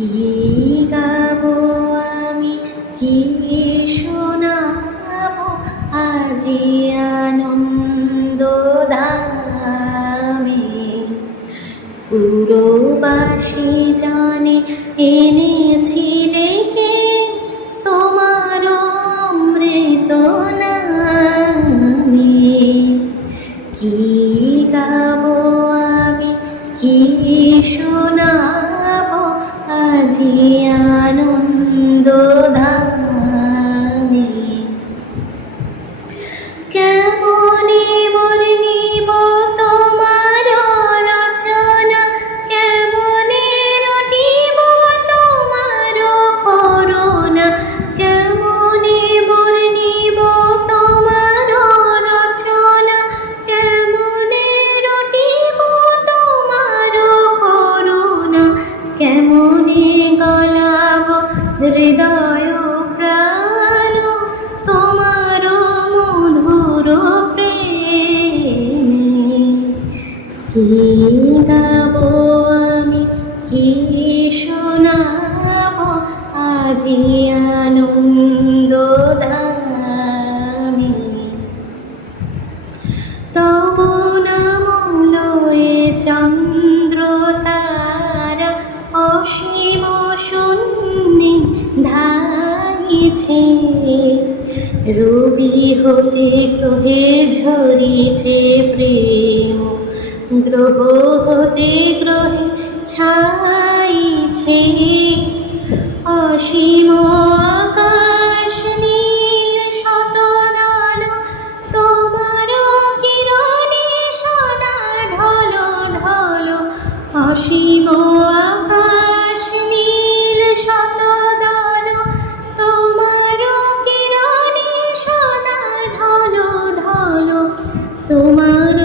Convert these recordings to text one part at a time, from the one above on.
কি গাবো আমি, কি শোনাবো আজি আনন্দ ধামে। পুরবাসী জানে এনেছি ডেকে তোমার অমৃত নামে। কি গাবো আমি, কি শোনাবো আজি আনন্দ ধামে। কেমনে বর্ণিব তোমার রচনা, কেমনে রটিব তোমার করুণা। কেমনে বর্ণিব তোমার রচনা, কেমনে রটিব তোমার করুণা। কেমনে গলাব হৃদয় প্রাণ তোমার মধুর প্রেমে। কি গাবো আমি, কি শোনাবো আজি আনন্দ ধামে। তব নাম লয়ে চন্দ্র তারা অসীম শূন্যে ধাইছে। রবি হতে গ্রহে ঝরিছে প্রেম, গ্রহ হতে গ্রহে ছাইছে। অসীম আকাশ নীল শতদল তোমার কিরণে সদা ঢলো ঢলো। অসীম আকাশ নীল শতদল তোমার কিরণে সদা ঢলো ঢলো। তোমার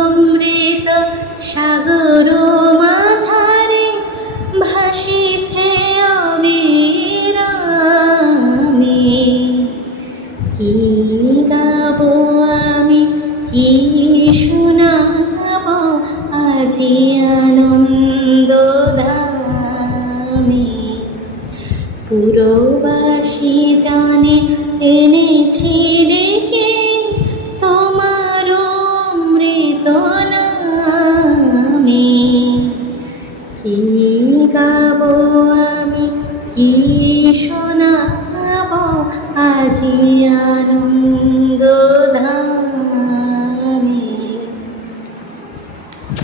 অমৃত সাগর মাঝারে ভাসিছে অবিরামে। কি গাবো আমি, কি শোনাবো আজি আনন্দ ধামে। পুরবাসী জানে এনেছি ডেকে তোমার অমৃত নামে। কি গাবো আমি, কি শোনাবো আজি